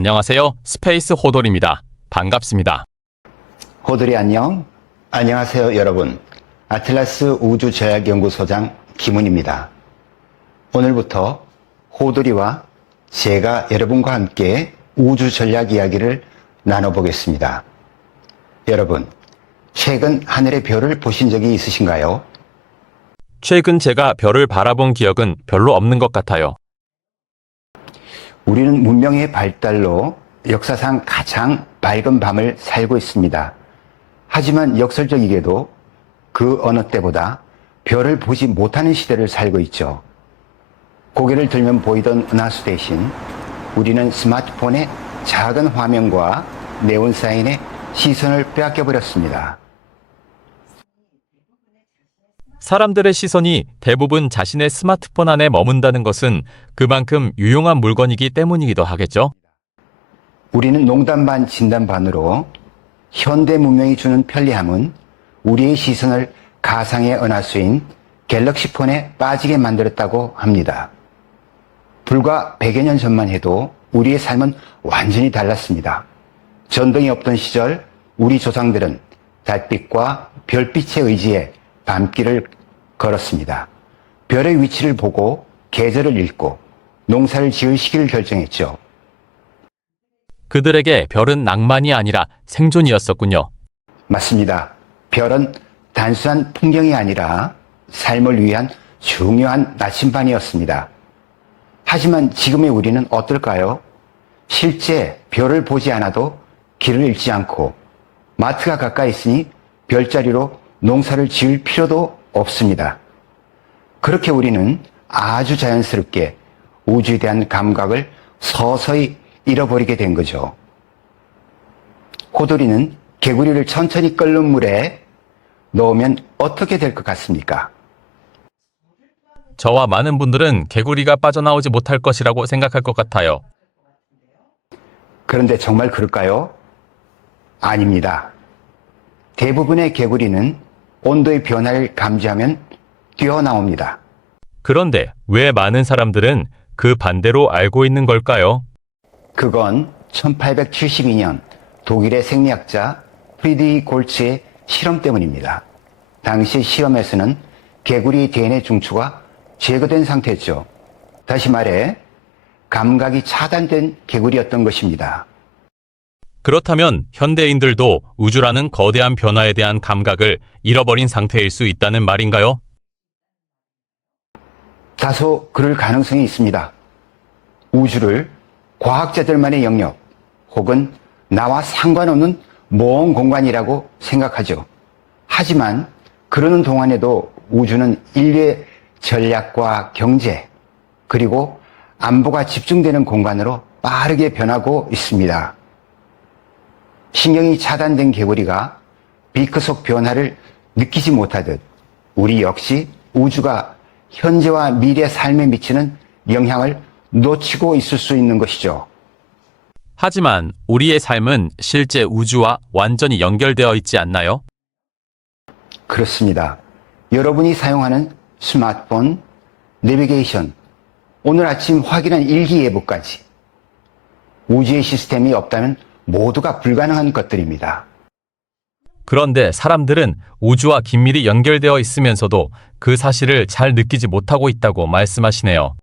안녕하세요. 스페이스 호돌입니다. 반갑습니다. 호돌이 안녕. 안녕하세요 여러분. 아틀라스 우주저약연구소장 김훈입니다. 오늘부터 호돌이와 제가 여러분과 함께 우주전략 이야기를 나눠보겠습니다. 여러분, 최근 하늘의 별을 보신 적이 있으신가요? 최근 제가 별을 바라본 기억은 별로 없는 것 같아요. 우리는 문명의 발달로 역사상 가장 밝은 밤을 살고 있습니다. 하지만 역설적이게도 그 어느 때보다 별을 보지 못하는 시대를 살고 있죠. 고개를 들면 보이던 은하수 대신 우리는 스마트폰의 작은 화면과 네온 사인에 시선을 빼앗겨버렸습니다. 사람들의 시선이 대부분 자신의 스마트폰 안에 머문다는 것은 그만큼 유용한 물건이기 때문이기도 하겠죠. 우리는 농담 반 진담 반으로 현대 문명이 주는 편리함은 우리의 시선을 가상의 은하수인 갤럭시 폰에 빠지게 만들었다고 합니다. 불과 100여 년 전만 해도 우리의 삶은 완전히 달랐습니다. 전등이 없던 시절 우리 조상들은 달빛과 별빛에 의지해 밤길을 걸었습니다. 별의 위치를 보고 계절을 읽고 농사를 지을 시기를 결정했죠. 그들에게 별은 낭만이 아니라 생존이었었군요. 맞습니다. 별은 단순한 풍경이 아니라 삶을 위한 중요한 나침반이었습니다. 하지만 지금의 우리는 어떨까요? 실제 별을 보지 않아도 길을 잃지 않고 마트가 가까이 있으니 별자리로 농사를 지을 필요도 없습니다. 그렇게 우리는 아주 자연스럽게 우주에 대한 감각을 서서히 잃어버리게 된 거죠. 호돌이는 개구리를 천천히 끓는 물에 넣으면 어떻게 될 것 같습니까? 저와 많은 분들은 개구리가 빠져나오지 못할 것이라고 생각할 것 같아요. 그런데 정말 그럴까요? 아닙니다. 대부분의 개구리는 온도의 변화를 감지하면 뛰어나옵니다. 그런데 왜 많은 사람들은 그 반대로 알고 있는 걸까요? 그건 1872년 독일의 생리학자 프리드리히 골츠의 실험 때문입니다. 당시 실험에서는 개구리의 DNA 중추가 제거된 상태였죠. 다시 말해 감각이 차단된 개구리였던 것입니다. 그렇다면 현대인들도 우주라는 거대한 변화에 대한 감각을 잃어버린 상태일 수 있다는 말인가요? 다소 그럴 가능성이 있습니다. 우주를 과학자들만의 영역 혹은 나와 상관없는 먼 공간이라고 생각하죠. 하지만 그러는 동안에도 우주는 인류의 전략과 경제 그리고 안보가 집중되는 공간으로 빠르게 변하고 있습니다. 신경이 차단된 개구리가 비크 속 변화를 느끼지 못하듯 우리 역시 우주가 현재와 미래 삶에 미치는 영향을 놓치고 있을 수 있는 것이죠. 하지만 우리의 삶은 실제 우주와 완전히 연결되어 있지 않나요? 그렇습니다. 여러분이 사용하는 스마트폰, 내비게이션, 오늘 아침 확인한 일기예보까지 우주의 시스템이 없다면 모두가 불가능한 것들입니다. 그런데 사람들은 우주와 긴밀히 연결되어 있으면서도 그 사실을 잘 느끼지 못하고 있다고 말씀하시네요.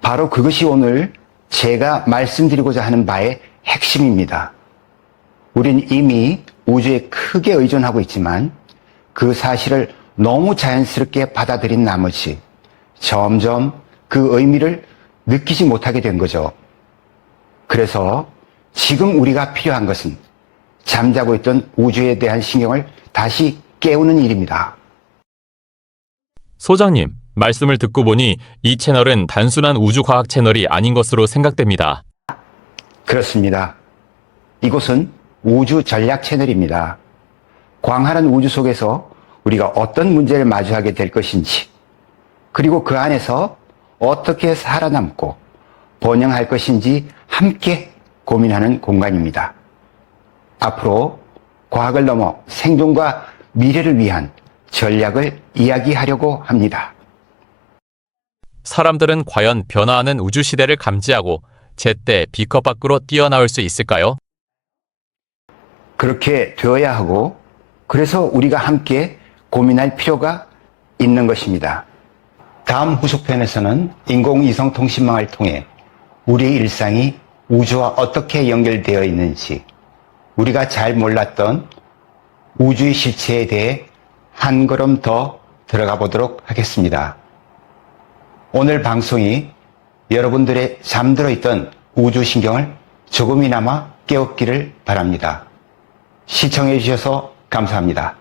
바로 그것이 오늘 제가 말씀드리고자 하는 바의 핵심입니다. 우린 이미 우주에 크게 의존하고 있지만 그 사실을 너무 자연스럽게 받아들인 나머지 점점 그 의미를 느끼지 못하게 된 거죠. 그래서 지금 우리가 필요한 것은 잠자고 있던 우주에 대한 신경을 다시 깨우는 일입니다. 소장님, 말씀을 듣고 보니 이 채널은 단순한 우주과학 채널이 아닌 것으로 생각됩니다. 그렇습니다. 이곳은 우주 전략 채널입니다. 광활한 우주 속에서 우리가 어떤 문제를 마주하게 될 것인지, 그리고 그 안에서 어떻게 살아남고 번영할 것인지 함께 고민하는 공간입니다. 앞으로 과학을 넘어 생존과 미래를 위한 전략을 이야기하려고 합니다. 사람들은 과연 변화하는 우주 시대를 감지하고 제때 B컵 밖으로 뛰어나올 수 있을까요? 그렇게 되어야 하고 그래서 우리가 함께 고민할 필요가 있는 것입니다. 다음 후속편에서는 인공위성 통신망을 통해 우리의 일상이 우주와 어떻게 연결되어 있는지 우리가 잘 몰랐던 우주의 실체에 대해 한 걸음 더 들어가 보도록 하겠습니다. 오늘 방송이 여러분들의 잠들어 있던 우주신경을 조금이나마 깨웠기를 바랍니다. 시청해 주셔서 감사합니다.